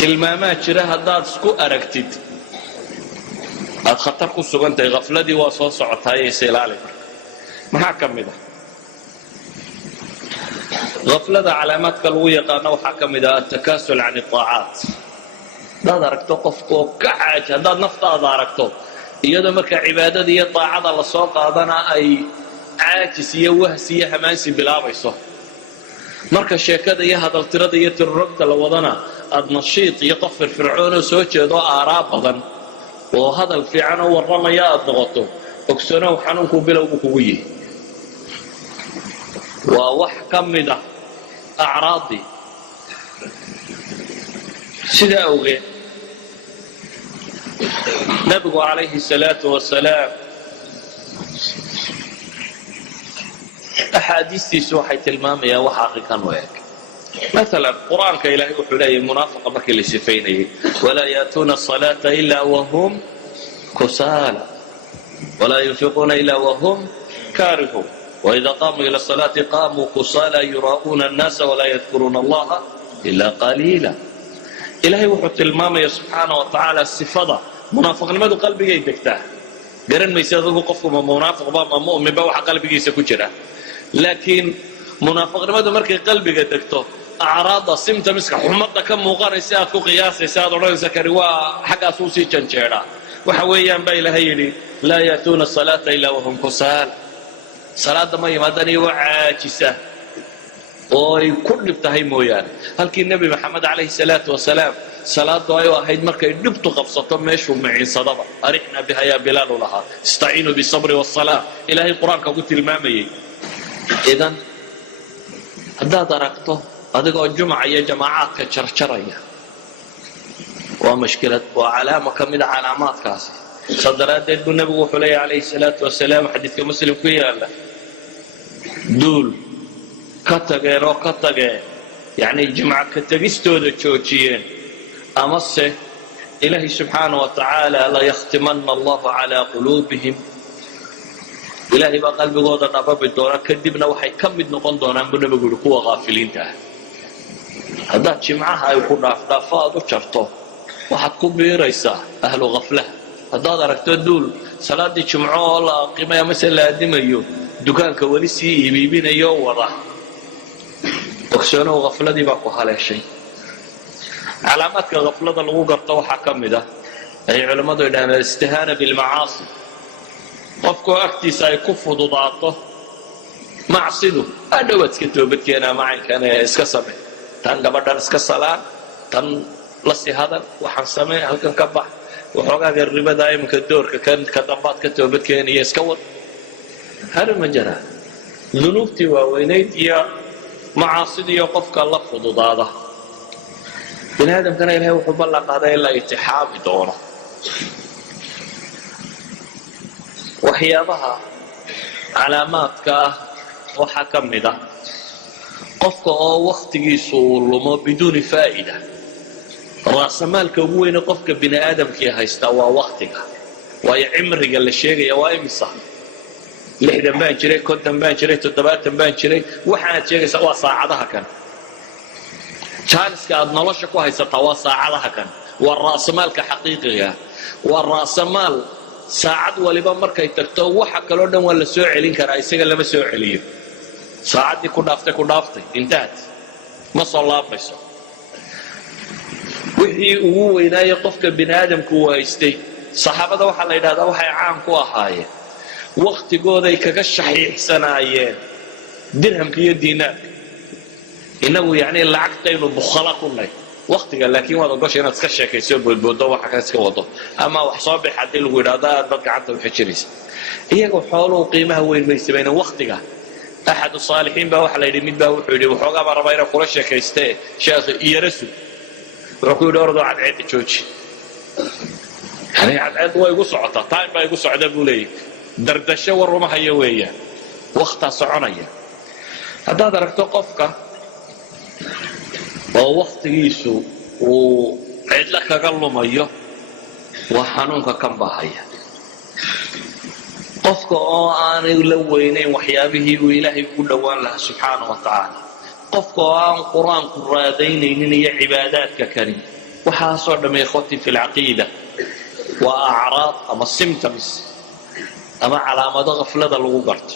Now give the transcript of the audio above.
tilmaamaa jira haddaad isku aragtid aad khatar ku sugantahay qafladii waa soo socotaay is ilaali maxaa ka mid ah qaflada calaamaadka lagu yaqaano waxaa ka mid ah attakaasul can iطaacaat haddaad aragto qofkoo ka caaja haddaad naftaada aragto iyadoo markaa cibaadada iyo daacada la soo qaadana ay caajis iyo wahsi iyo hamaansi bilaabayso marka sheekada iyo hadaltirada iyo tirorogta la wadana aad nashiid iyo qof firfircoonoo soo jeedo aaraa badan oo hadal fiican oo warramaya aad noqoto ogsanow xanuunku bilowgu kugu yihi waa wax ka mid ah acraadii sidaa awgeed nabigu calayhi salaatu wasalaam axaadiistiisu waxay tilmaamayaan wax arrinkan u eg مثلا قرآنك إلهي وحلاه منافق بكي لسفينه ولا يأتون الصلاة إلا وهم كسالى ولا ينفقون إلا وهم كارهون وإذا قاموا إلى الصلاة قاموا كسالى يراؤون الناس ولا يذكرون الله إلا قليلا إلهي وحط الماما سبحانه وتعالى الصفة منافق لماذا قلبي يدكته قرن ما يسيطلقوا قفكم منافق بما مؤمن بوحى قلبي يسكجره لكن منافق لماذا مركي قلبي يدكته أعراض سمت مسك حمضة كم مقارن ساعة فوق قياس ساعة رأي زكريا حق أسوسي جنجرة وحويا بين هيني لا يأتون الصلاة إلا وهم كسال صلاة ما يمدني وعاجسة وكل بتهيم ويان هل كي النبي محمد عليه الصلاة والسلام صلاة أيوة هيد مركي نبت قفصة ماشوا معي صدقة أرحنا بها يا بلال لها استعينوا بالصبر والصلاة إلهي القرآن كقلت المامي إذن هذا دركته adigoo jumca iyo jamaacaadka jarjaraya waa mushkilad waa calaamo ka mid ah calaamaadkaasi sadaradeed buu nabigu wuxuu leeyahay calayhi salaatu wasalaam xadiidka muslim ku yaala duul ka tageen oo ka tageen yacni jumca ka tegistooda joojiyeen amase ilaahay subxaanahu wa tacaala la yakhtimanna allahu calaa quluubihim ilaahay baa qalbigooda dhababi doona kadibna waxay ka mid noqon doonaan buu nabigu yidhi kuwa qaafiliinta ah haddaad jimcaha ay ku dhaafdhaafo aad u jarto waxaad ku biiraysaa ahlu khaflaha haddaad aragto duul salaaddii jimco oo la aqimay amase la adimayo dukaanka weli sii iibiibinayo wada ogsoonow khafladii baa ku haleeshay calaamaadka khaflada lagu garto waxaa ka mid ah ay culammadu yidhahdeen alistihaana bilmacaasi qofkoo agtiisa ay ku fududaato macsidu adhowaad iska toobadkeenaa macaynkan ee iska samee tan gabadhan iska salaan tan la sii hadal waxaan samee halkan ka bax waxoogaaga ribada iminka doorka kan ka dambaad ka toobadkeenaya iska wad hada ma jiraa dunuubtii waaweynayd iyo macaasidii qofka la fududaada bini aadamkana ilaahay wuxuu ballan qaaday in la itixaami doono waxyaabaha calaamaadka ah waxaa ka mid ah qofka oo wakhtigiisu uu lumo biduuni faa'ida raasamaalka ugu weyne qofka bini aadamkii haystaa waa wakhtiga waayo cimriga la sheegaya waa imisa 60 baan jiray 50 baan jiray 70 baan jiray waxaad sheegaysaa waa saacadaha kan jaaniska aad nolosha ku haysataa waa saacadaha kan waa raasamaalka xaqiiqiga waa raasamaal saacad waliba markay tagto waxa kaloo dhan waa la soo celin karaa isaga lama soo celiyo saacaddii ku dhaaftay intaad ma soo laabayso wixii ugu weynaaye qofka bini aadamku uu haystay saxaabada waxaa la yidhahdaa waxay caan ku ahaayeen wakhtigooday kaga shaxiixsanaayeen dirhamka iyo diinaarka innagu yacni lacagtaynu bukhala ku nahy waktiga laakiin waad ogosha inaad iska sheekayso boodboodo waxa ka iska wado ama wax soo bix haddii lagu yidhaahdo aad bad gacanta u xijiraysa iyagoo xooluhu qiimaha weyn may samayna waktiga axad saalixiin baa waxa la yidhi mid baa wuxuu yidhi waxoogaa baan rabaa inaan kula sheekaystee sheekhi iyarasu wuxuu ku yidhi ordoo cadceedda jooji yani cadceeddu way igu socotaa time baa igu socda buu leeyahy dardasho war uma hayo weeyaan waktaa soconaya haddaad aragto qofka oo wakhtigiisu uu cidlo kaga lumayo waa xanuunka kan baahaya qofka oo aanay la weynayn waxyaabihii uu ilaahay ugu dhowaan lahaa subxaana wa tacaala qofka oo aan qur-aanku raadaynaynin iyo cibaadaadka kani waxaasoo dhamme ikhwatii fi lcaqiida waa acraad ama symptoms ama calaamado qaflada lagu garto